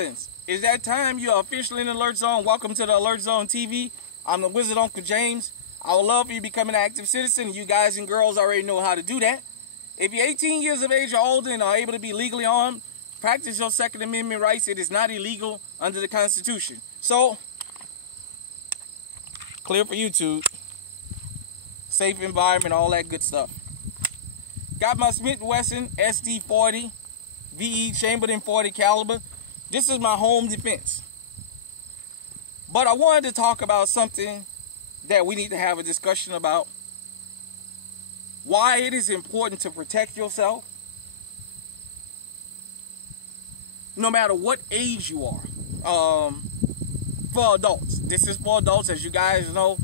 It's that time. You are officially in the Alert Zone. Welcome to the Alert Zone TV. I'm the Wizard Uncle James. I would love for you to become an active citizen. You guys and girls already know how to do that. If you're 18 years of age or older and are able to be legally armed, practice your Second Amendment rights. It is not illegal under the Constitution. So, clear for YouTube. Safe environment, all that good stuff. Got my Smith & Wesson SD-40 VE chambered in .40 caliber. This is my home defense. But I wanted to talk about something that we need to have a discussion about. Why it is important to protect yourself, no matter what age you are. For adults. This is for adults, as you guys know.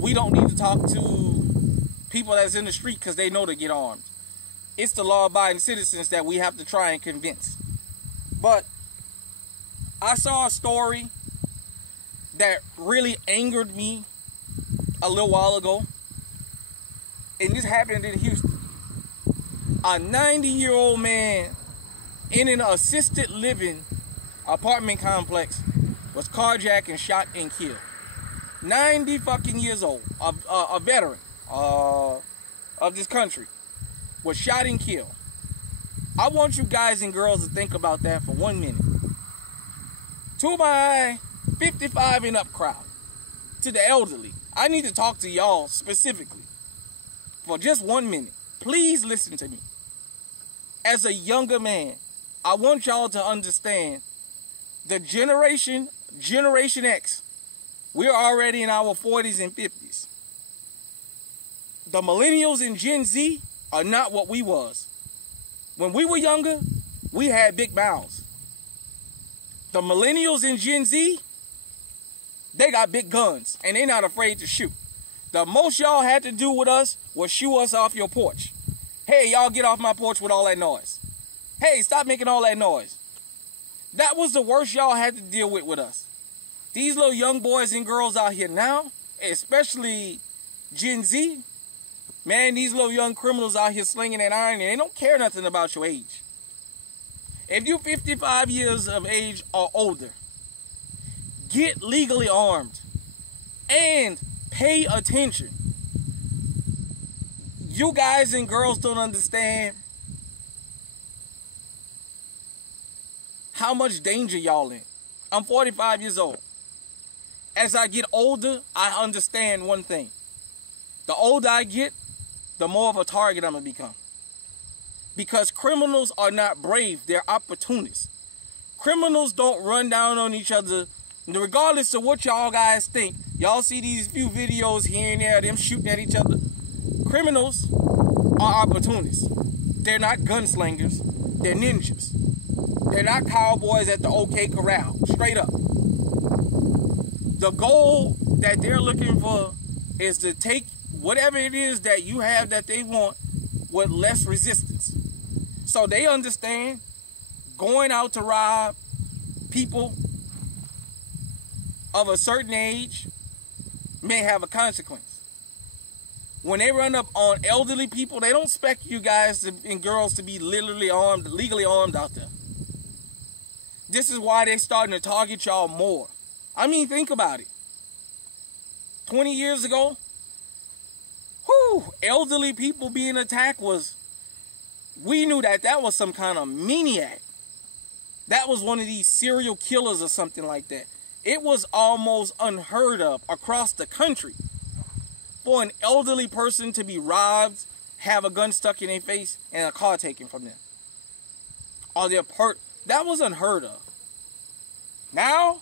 We don't need to talk to people that's in the street because they know to get armed. It's the law-abiding citizens that we have to try and convince. But I saw a story that really angered me a little while ago. And this happened in Houston. A 90-year-old man in an assisted living apartment complex was carjacked and shot and killed. 90 fucking years old. A veteran of this country was shot and killed. I want you guys and girls to think about that for 1 minute. To my 55 and up crowd, to the elderly, I need to talk to y'all specifically for just 1 minute. Please listen to me. As a younger man, I want y'all to understand the Generation X. We're already in our 40s and 50s. The millennials and Gen Z are not what we was. When we were younger, we had big mouths. The millennials and Gen Z, they got big guns, and they're not afraid to shoot. The most y'all had to do with us was shoo us off your porch. Hey, y'all get off my porch with all that noise. Hey, stop making all that noise. That was the worst y'all had to deal with us. These little young boys and girls out here now, especially Gen Z, man, these little young criminals out here slinging that iron, and they don't care nothing about your age. If you're 55 years of age or older, get legally armed and pay attention. You guys and girls don't understand how much danger y'all in. I'm 45 years old. As I get older, I understand one thing. The older I get, the more of a target I'm going to become. Because criminals are not brave, they're opportunists. Criminals don't run down on each other, regardless of what y'all guys think. Y'all see these few videos here and there, them shooting at each other. Criminals are opportunists. They're not gunslingers, they're ninjas. They're not cowboys at the OK Corral, straight up. The goal that they're looking for is to take whatever it is that you have that they want with less resistance. So they understand going out to rob people of a certain age may have a consequence. When they run up on elderly people, they don't expect you guys and girls to be legally armed out there. This is why they're starting to target y'all more. I mean, think about it. 20 years ago, elderly people being attacked we knew that was some kind of maniac. That was one of these serial killers or something like that. It was almost unheard of across the country for an elderly person to be robbed, have a gun stuck in their face, and a car taken from them. Or that was unheard of. Now,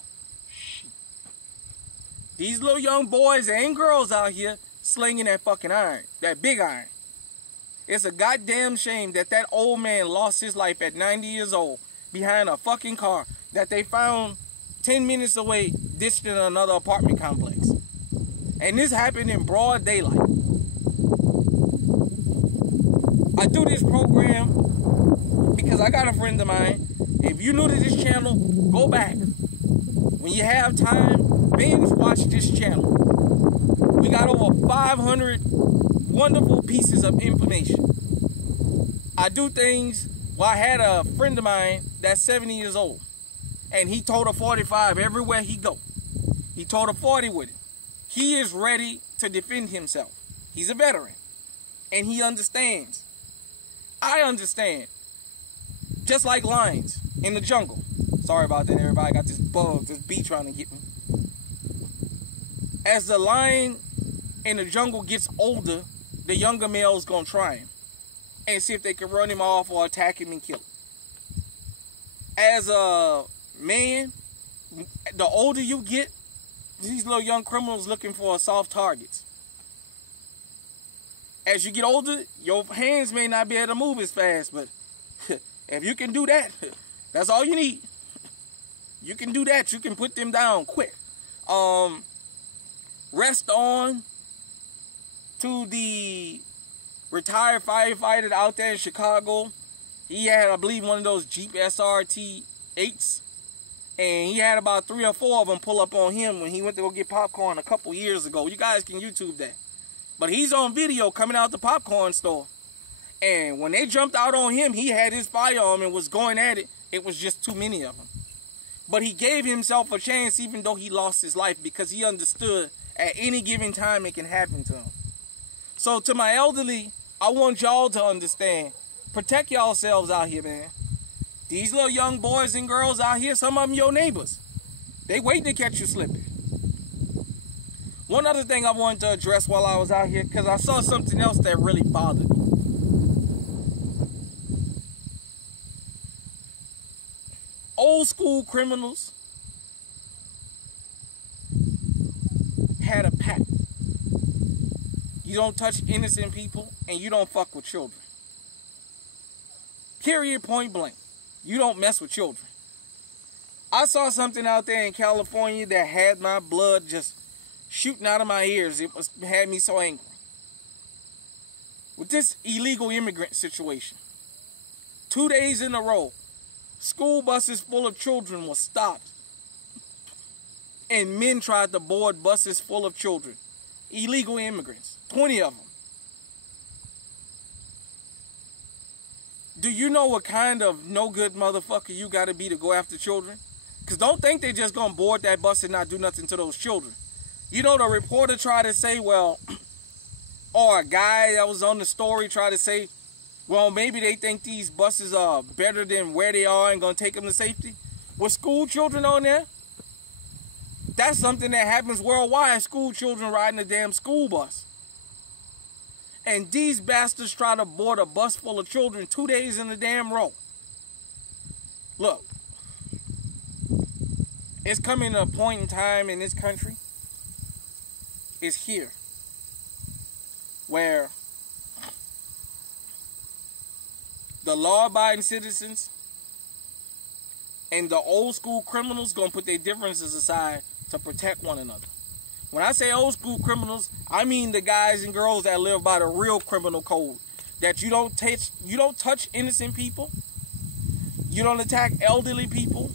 these little young boys and girls out here slinging that fucking iron, that big iron. It's a goddamn shame that old man lost his life at 90 years old behind a fucking car that they found 10 minutes away, distant in another apartment complex. And this happened in broad daylight. I do this program because I got a friend of mine. If you're new to this channel, go back. When you have time, binge watch this channel. We got over 500 wonderful pieces of information. I do things. Well, I had a friend of mine that's 70 years old. And he told a 45 everywhere he go. He told a 40 with it. He is ready to defend himself. He's a veteran. And he understands. I understand. Just like lions in the jungle. Sorry about that, everybody. I got this bug, this bee trying to get me. As the lion in the jungle gets older, the younger male is going to try him and see if they can run him off or attack him and kill him. As a man, the older you get, these little young criminals looking for soft targets. As you get older, your hands may not be able to move as fast, but if you can do that, that's all you need. You can do that. You can put them down quick. Rest on to the retired firefighter out there in Chicago. He had, I believe, one of those Jeep SRT 8s. And he had about 3 or 4 of them pull up on him when he went to go get popcorn a couple years ago. You guys can YouTube that. But he's on video coming out the popcorn store. And when they jumped out on him, he had his firearm and was going at it. It was just too many of them. But he gave himself a chance even though he lost his life because he understood at any given time it can happen to him. So to my elderly, I want y'all to understand. Protect yourselves out here, man. These little young boys and girls out here, some of them your neighbors. They waiting to catch you slipping. One other thing I wanted to address while I was out here, because I saw something else that really bothered me. Old school criminals had a pact. You don't touch innocent people and you don't fuck with children. Period, point blank. You don't mess with children. I saw something out there in California that had my blood just shooting out of my ears. It had me so angry. With this illegal immigrant situation, 2 days in a row, school buses full of children were stopped. And men tried to board buses full of children. Illegal immigrants. 20 of them. Do you know what kind of no good motherfucker you got to be to go after children? Because don't think they're just going to board that bus and not do nothing to those children. You know, the reporter tried to say, well, or a guy that was on the story tried to say, well, maybe they think these buses are better than where they are and going to take them to safety. With school children on there, that's something that happens worldwide. School children riding a damn school bus. And these bastards try to board a bus full of children 2 days in a damn row. Look, it's coming to a point in time in this country, it's here, where the law-abiding citizens and the old school criminals gonna put their differences aside to protect one another. When I say old school criminals, I mean the guys and girls that live by the real criminal code. That you don't touch innocent people. You don't attack elderly people.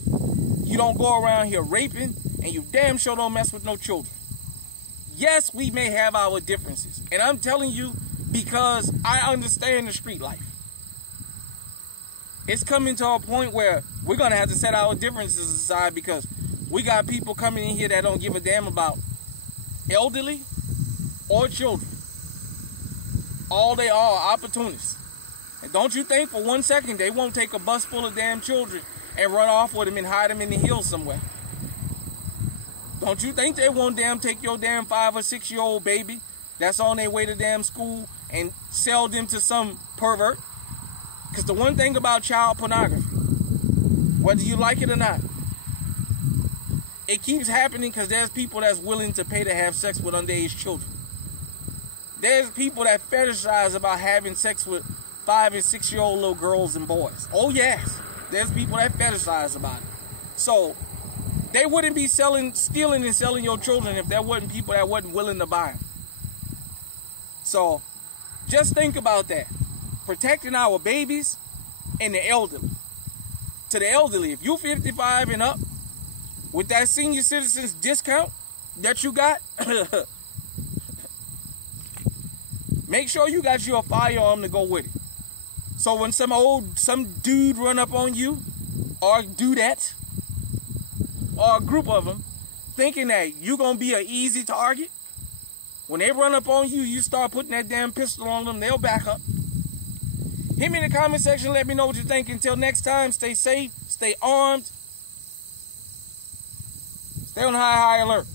You don't go around here raping, and you damn sure don't mess with no children. Yes, we may have our differences. And I'm telling you because I understand the street life. It's coming to a point where we're going to have to set our differences aside because we got people coming in here that don't give a damn about elderly or children. All they are opportunists. And don't you think for 1 second they won't take a bus full of damn children and run off with them and hide them in the hills somewhere. Don't you think they won't damn take your damn 5 or 6 year old baby that's on their way to damn school and sell them to some pervert? Because the one thing about child pornography, whether you like it or not, it keeps happening because there's people that's willing to pay to have sex with underage children. There's people that fetishize about having sex with 5 and 6 year old little girls and boys. Oh yes, there's people that fetishize about it. So they wouldn't be stealing and selling your children if there wasn't people that wasn't willing to buy them. So just think about that. Protecting our babies and the elderly. To the elderly, if you're 55 and up, with that senior citizens discount that you got, make sure you got you a firearm to go with it. So when some dude run up on you, or dudette, or a group of them thinking that you're going to be an easy target. When they run up on you, you start putting that damn pistol on them, they'll back up. Hit me in the comment section. Let me know what you think. Until next time, stay safe, stay armed, stay on high alert.